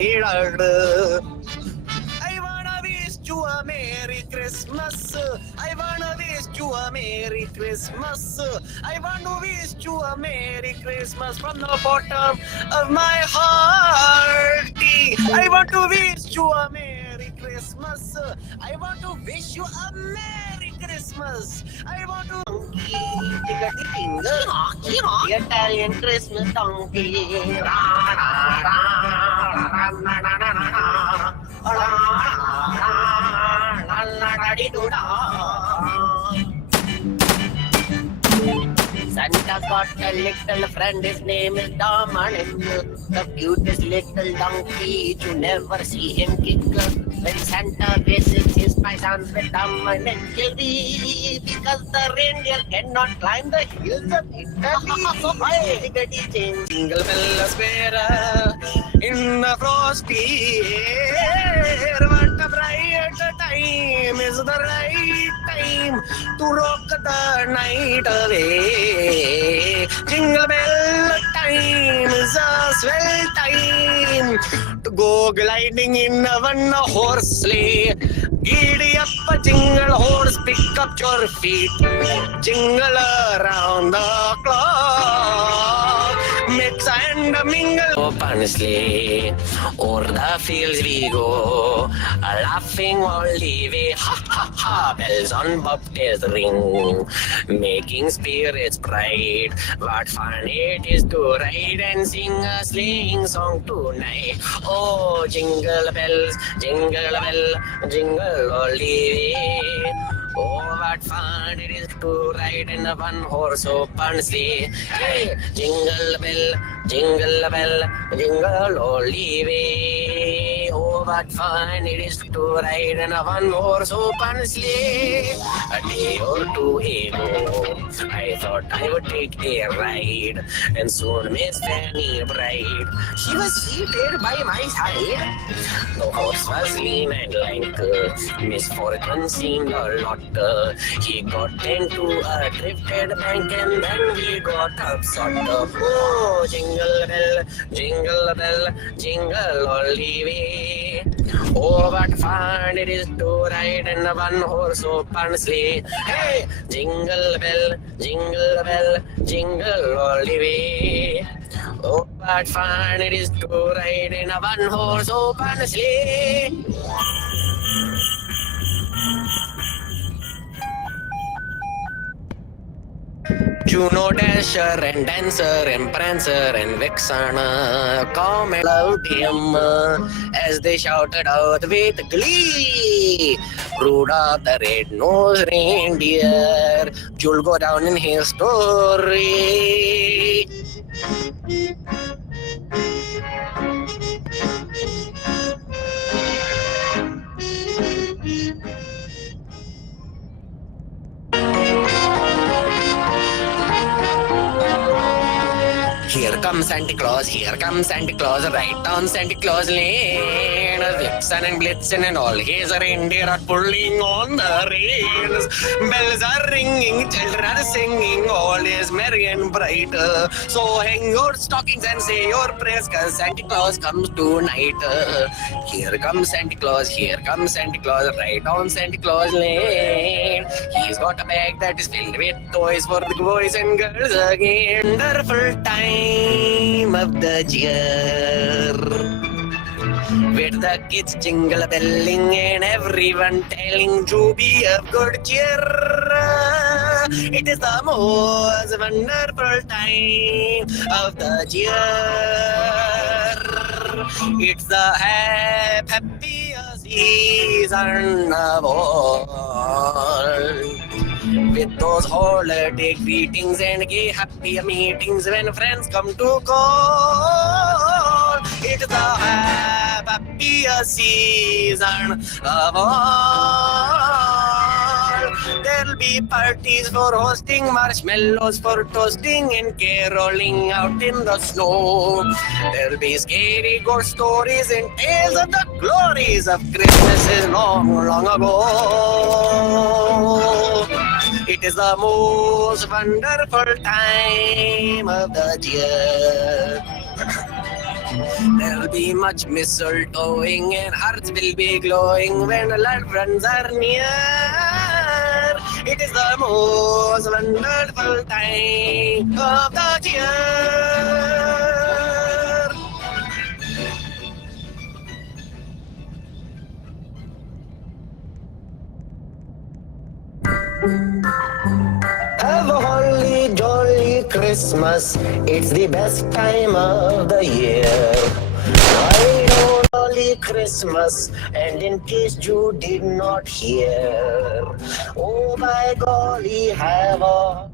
I wanna wish you a Merry Christmas. I wanna wish you a Merry Christmas. I want to wish you a Merry Christmas from the bottom of my heart. I want to wish you a Merry Christmas. I want to wish you a Merry Christmas. I want to the Italian Christmas donkey. Santa got a little friend, his name is Dominic, the cutest little donkey. You never see him kick. When Santa visits his paisans with Dominic, because the reindeer cannot climb the hills of Italy. Jingle bells bearer in the frosty air. What a bright time is the right time to rock the night away. Jingle bell time is a swell time to go gliding in a one-horse sleigh. Giddy up a jingle horse, pick up your feet, jingle around the clock. Mix and mingle, open sleigh, o'er the fields we go, laughing all the way. Ha ha ha! Bells on bobtails ring, making spirits bright. What fun it is to ride and sing a sleighing song tonight. Oh, jingle bells, jingle bell, jingle all the way. Oh, what fun it is to ride in a one-horse open sleigh. Hey, jingle bell, jingle bell, jingle all the way. Oh, what fun it is to ride in a one-horse open sleigh. A day or two ago, I thought I would take a ride, and soon Miss Fanny Bride, she was seated by my side. The horse was lean and lank, Miss Fortune seemed a lot. He got into a drifted bank, and then we got upset. Oh, jingle bell, jingle bell, jingle all the way. Oh, what fun it is to ride in a one-horse open sleigh. Hey, jingle bell, jingle bell, jingle all the way. Oh, what fun it is to ride in a one-horse open sleigh. Juno, Dasher, and Dancer, and Prancer, and Vixen, come and loved him as they shouted out with glee. Rudolph the red-nosed reindeer, you'll go down in history. Here comes Santa Claus, right down Santa Claus Lane. Vixen and Blitzen and all his reindeer are pulling on the reins. Bells are ringing, children are singing, all is merry and bright. So hang your stockings and say your prayers, cause Santa Claus comes tonight. Here comes Santa Claus, right down Santa Claus Lane. He's got a bag that is filled with toys for the boys and girls again. Wonderful time of the year, with the kids jingle belling and everyone telling to be of good cheer. It is the most wonderful time of the year. It's the happiest season of all, with those holiday greetings and gay happy meetings when friends come to call. It's the happiest season of all. There'll be parties for hosting, marshmallows for toasting, and caroling out in the snow. There'll be scary ghost stories and tales of the glories of Christmases long, long ago. It is the most wonderful time of the year. There'll be much mistletoeing and hearts will be glowing when loved ones are near. It is the most wonderful time of the year. Have a holly jolly Christmas. It's the best time of the year. I know holly Christmas, and in case you did not hear, oh by golly, have a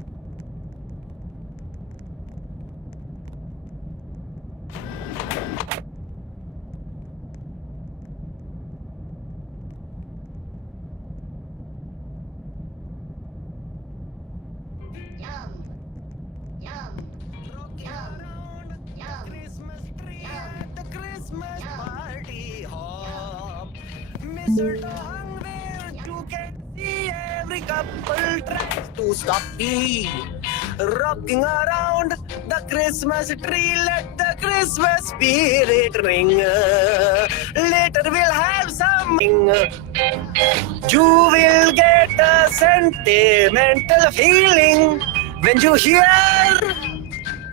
Christmas tree at the Christmas party hop. Mistletoe hung where you can see every couple tries to stop me. Rocking around the Christmas tree, let the Christmas spirit ring. Later we'll have some. You will get a sentimental feeling when you hear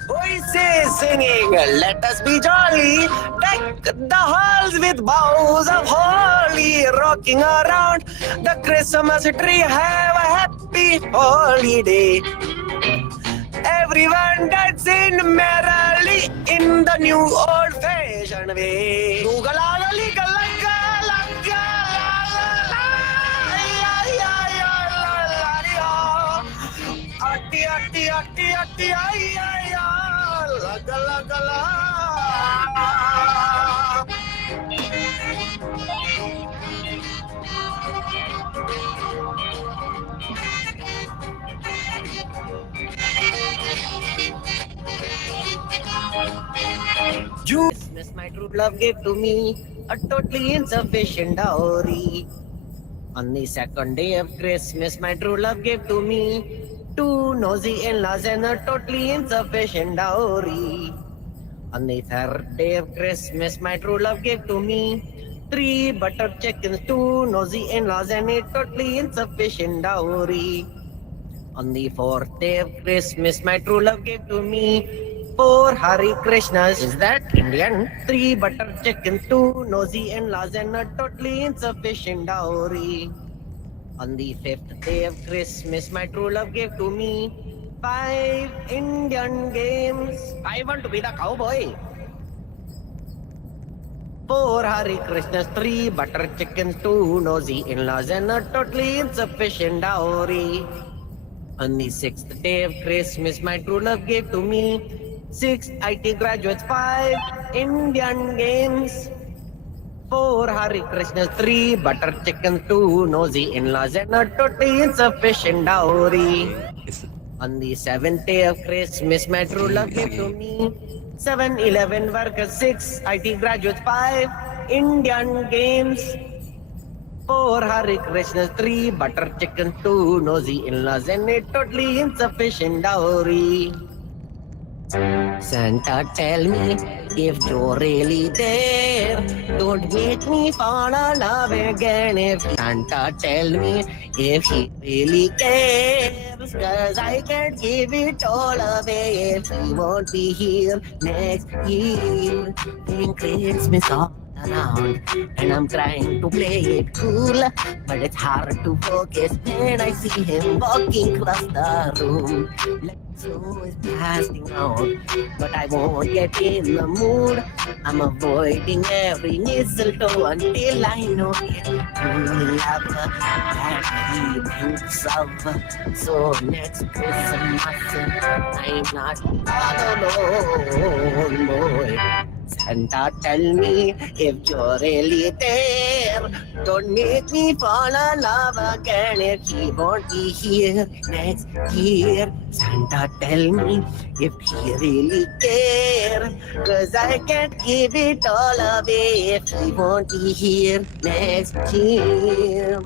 voices singing. Let us be jolly, deck the halls with boughs of holly, rocking around the Christmas tree. Have a happy holiday. Everyone dancing merrily in the new old-fashioned way. Atti, atti, atti, atti, ay, ay, ay, laga, laga, la. Christmas, my true love gave to me a totally insufficient dowry. On the second day of Christmas, my true love gave to me two nosy in-laws and a totally insufficient dowry. On the third day of Christmas, my true love gave to me three butter chickens, two nosy in-laws and a totally insufficient dowry. On the fourth day of Christmas, my true love gave to me four Hare Krishnas. Is that Indian? Three butter chickens, two nosy in-laws and a totally insufficient dowry. On the fifth day of Christmas, my true love gave to me five Indian games. I want to be the cowboy. Four Hare Krishnas, three butter chickens, two nosy in-laws and a totally insufficient dowry. On the sixth day of Christmas, my true love gave to me six IT graduates, five Indian games, four Hare Krishnas, three butter chickens, two nosy in-laws and a totally insufficient dowry. On the seventh day of Christmas, my true love gave to me 7-11 workers, six IT graduates, five Indian games, four Hare Krishnas, three butter chickens, two nosy in-laws and a totally insufficient dowry. Santa, tell me if you're really there. Don't make me fall in love again. If Santa, tell me if he really cares. 'Cause I can't give it all away if he won't be here next year. In Christmas all around, and I'm trying to play it cool, but it's hard to focus when I see him walking across the room. Like snow is passing out, but I won't get in the mood. I'm avoiding every mistletoe until I know it's true love that he thinks of. So next Christmas, I'm not all alone, boy. Santa, tell me if you're really there. Don't make me fall in love again if he won't be here next year. Santa, tell me if he really cares. 'Cause I can't give it all away if he won't be here next year.